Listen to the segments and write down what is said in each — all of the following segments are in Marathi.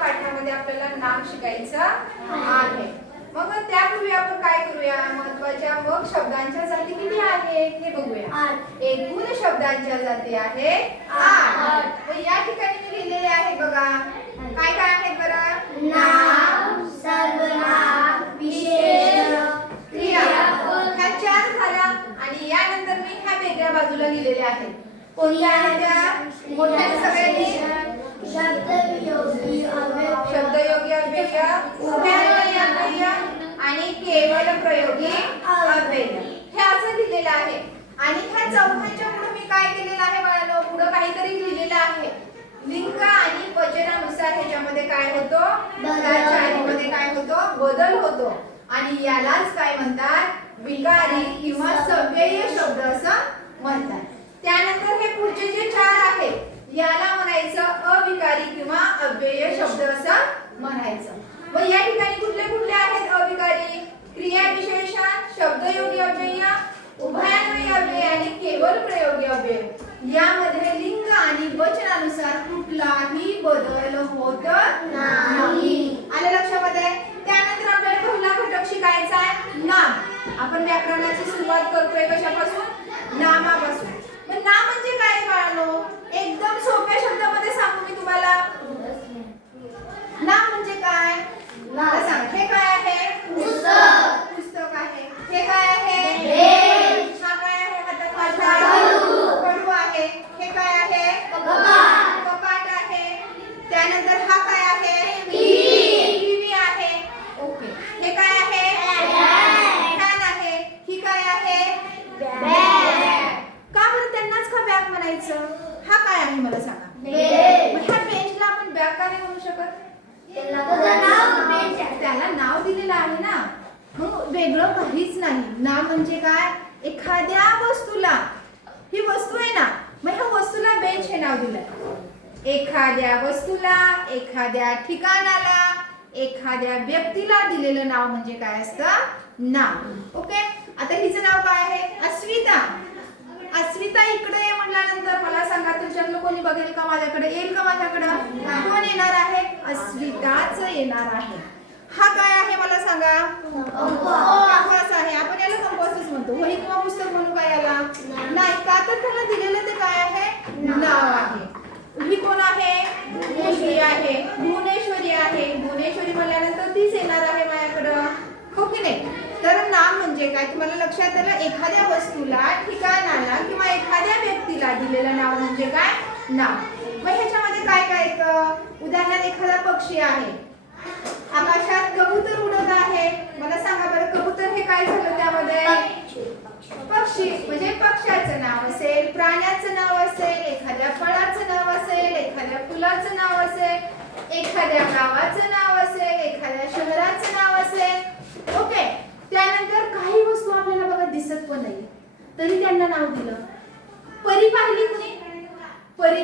पाठामध्ये आपल्याला नाम शिकायचं आहे। मग त्यापूर्वी आपण काय करूया, महत्त्वाच्या मग शब्दांच्या जाती किती आहेत हे बघूया। एकूण शब्दांच्या जाती आहेत 8। तर या ठिकाणी मी लिहिलेले आहे बघा, काय काय आहेत बरं? नाम, सर्वनाम, विशेषण, क्रियापद, ह्या 4 झाल्या आणि यानंतर मी ह्या वेगळ्या बाजूला लिहिलेले आहेत। कोणत्या आहेत त्या? मोठ्याने सगळ्यांनी शब्दयोगी अव्यय, शब्दयोगी अव्यय, उभयन्वयी अव्यय आणि केवल प्रयोगी अव्यय हे असं लिहिलेलं आहे। आणि ह्या चौघांच्या पुढे मी काय केलेलं आहे बाळांनो, पुढे काहीतरी लिहिलेलं आहे। लिंग आणि वचनानुसार ह्याच्यामध्ये काय होतो, चारीमध्ये काय होतो, बदल होतो आणि यालाच काय म्हणतात, विकारी किंवा सव्यय शब्द असं म्हणतात। त्यानंतर हे पुढचे जे 4 आहेत याला म्हणायचं अविकारी किंवा अव्यय शब्द असं म्हणायचं। व या ठिकाणी कुठले कुठले आहेत अविकारी? क्रिया विशेषण, शब्दयोगी अव्यय, उभयन्वयी अव्यय आणि केवल प्रयोगी अव्यय। यामध्ये लिंग आणि वचनानुसार कुठलाही बदल होत नाही। आलं लक्षामध्ये? त्यानंतर आपल्याला पहिला घटक शिकायचा आहे नाम। आपण व्याकरणाची सुरुवात करतोय कशापासून? नामापासून। मग नाम म्हणजे काय बाळांनो? एकदम सोप्या शब्दामध्ये सांगू मी तुम्हाला। नाम म्हणजे काय? मला सांग, हे काय आहे? पुस्तक। पुस्तक आहे। हे काय आहे? भेट। हा काय आहे? हातात माझ्या कडू आहे। हे काय आहे? कपाट। कपाट आहे। त्यानंतर हा काय आहे? टीव्ही आहे। ओके। हे काय आहे? फॅन आहे। ही काय आहे? बॅग। का बरं त्यांनाच का बॅग म्हणायचं? हा काय आहे मला सांगा? बेंच। मग ह्या बेंचला आपण बॅग का नाही म्हणू शकत? त्याला नाव दिलेलं आहे ना, मग वेगळं काहीच नाही। नाव म्हणजे काय? एखाद्या वस्तूला, ही वस्तू आहे ना, मग ह्या वस्तूला बेंच हे नाव दिलं। एखाद्या वस्तूला, एखाद्या ठिकाणाला, एखाद्या व्यक्तीला दिलेलं नाव म्हणजे काय असतं? नाव। ओके। आता हिचं नाव काय आहे? अस्मिता। अस्मिता इकडे म्हटल्यानंतर मला सांगा, तुमच्यातलं कोणी बघेल का माझ्याकडे? येईल का माझ्याकडे? कोण येणार आहे? अस्मिताच येणार आहे। हा काय आहे मला सांगा? कंपास आहे। आपण याला कंपासच म्हणतो। वही किंवा पुस्तक म्हणू का याला? नाही, का तर त्याला दिलेलं ते काय आहे? नाव आहे। ही कोण आहे? भुवनेश्वरी आहे। भुवनेश्वरी आहे। भुवनेश्वरी म्हटल्यानंतर तीच येणार आहे माझ्याकडं, हो की नाही? तर नाम म्हणजे काय तुम्हाला लक्षात आलं? एखाद्या वस्तूला, ठिकाणाला किंवा एखाद्या व्यक्तीला दिलेलं नाव म्हणजे काय? नाव। मग ह्याच्यामध्ये काय काय येतं? उदाहरणार्थ एखादा पक्षी आहे, आकाशात कबूतर उडत आहे। मला सांगा बरं, कबूतर हे काय झालं त्यामध्ये? पक्षी। म्हणजे पक्ष्याचं नाव असेल, प्राण्याचं नाव असेल, एखाद्या फळाचं नाव असेल, एखाद्या फुलाचं नाव असेल, एखाद्या गावाचं नाव असेल, एखाद्या शहराचं नाव असेल। ओके। त्यानंतर काही वस्तू आपल्याला बघा दिसत पण नाही, तरी त्यांना नाव दिलं। परी पाहिली कुणी? परी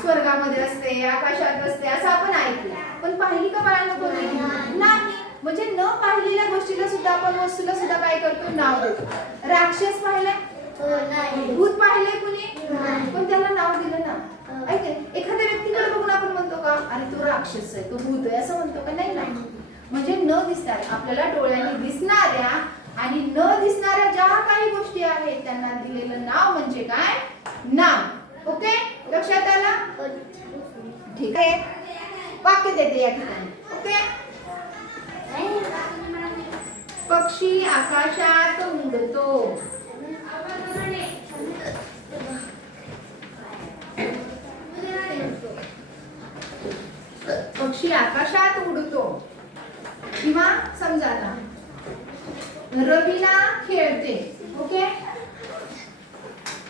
स्वर्गामध्ये असते, आकाशात असते असं आपण ऐकलं, पण पाहिली का बाळांनो कोणी? नाही। म्हणजे न पाहिलेल्या गोष्टीला सुद्धा आपण, वस्तूला सुद्धा काय करतो? नाव देतो। राक्षस पाहिलाय? भूत पाहिलंय कुणी? पण त्याला नाव दिलं ना। ऐक, एखाद्या व्यक्तीकडे बघून आपण म्हणतो का अरे तो राक्षस आहे, तो भूत आहे असं म्हणतो का? नाही ना। म्हणजे न दिसणाऱ्या, आपल्याला डोळ्यांनी दिसणाऱ्या आणि न दिसणाऱ्या ज्या काही गोष्टी आहेत त्यांना दिलेलं नाव म्हणजे काय? नाम। ओके, लक्षात आलं? ठीक आहे। वाक्य देते या ठिकाणी। ओके। पक्षी आकाशात उडतो। पक्षी आकाशात उडतो। किंवा समजा आता रवीना खेळते। ओके।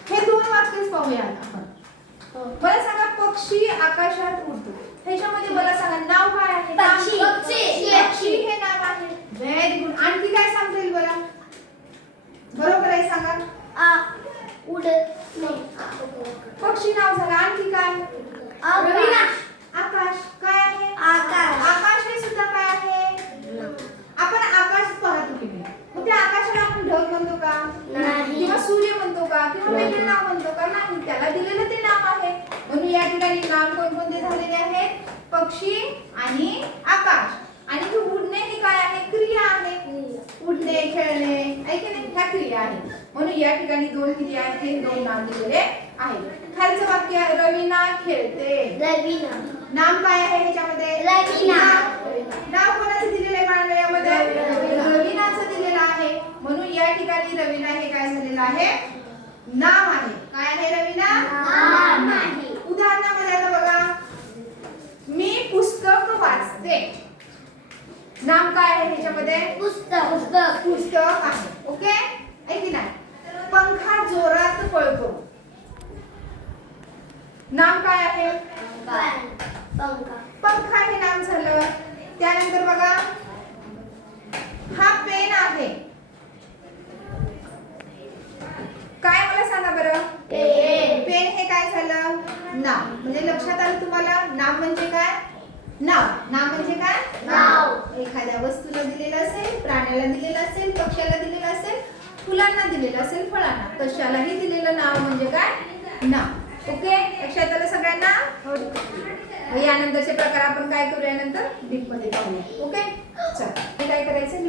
हे 2 वाक्यच पाहूया आपण। मला सांगा, पक्षी आकाशात उडतो, ह्याच्यामध्ये मला सांगा नाव काय आहे? पक्षी। पक्षी हे नाव आहे। Very good. आणखी काय सांगता येईल बरं? बरोबर आहे, सांगा। उडत नाही, पक्षी नाव झालं। आणखी काय? रवीना। आकाश काय आहे? आकाश। आकाश हे सुद्धा काय आहे? आपण आकाश पाहतो की नाही, मग त्या आकाशाला आपण ढग म्हणतो का? नाही। किंवा सूर्य म्हणतो का? किंवा वेगळे नाव म्हणतो का? नाही, त्याला दिलेलं ते नाव आहे। म्हणून या ठिकाणी नाम कोणकोणते झालेले आहेत? पक्षी पक्षी आणि आकाश. आणि उडणे हे काय आहे? क्रिया आहे. उडणे, खेळणे, ऐक नाही, ह्या क्रिया आहेत. म्हणून या ठिकाणी दोन क्रिया आहेत, हे दोन नाम दिलेले आहेत. खालचं वाक्य आहे, रवीना खेळते. रवीना. नाम काय आहे ह्याच्यामध्ये? रवीना. नाव कोणाचं दिलेलं आहे बाळांनो यामध्ये? रवीनाचं दिलेलं आहे. म्हणून या ठिकाणी रवीना हे काय झालेलं आहे? नाम आहे. काय आहे रवीना? नाम आहे. उदाहरणामध्ये आता बघा, मी पुस्तक वाचते. नाम काय आहे ह्याच्यामध्ये? पुस्तक. पुस्तक आहे. ओके, ऐक ना. पंखा जोरात पळतो. नाम काय आहे? पंखा. पंखा हे नाम झालं. त्यानंतर बघा, हा पेन आहे. काय मला सांगा बरं? पेन हे काय झालं? नाव. म्हणजे लक्षात आलं तुम्हाला? नाम म्हणजे काय? नाव. नाम म्हणजे काय? नाव. एखाद्या वस्तूला दिलेलं असेल, प्राण्याला दिलेलं असेल, पक्ष्याला दिलेलं असेल, फुलांना दिलेलं असेल, फळांना, कशालाही दिलेलं नाव म्हणजे काय? नाव. ओके, लक्षात आलं सगळ्यांना? यानंतरचे प्रकार आपण काय करू यानंतर डीप मध्ये पाहूया. ओके, चल हे काय करायचं?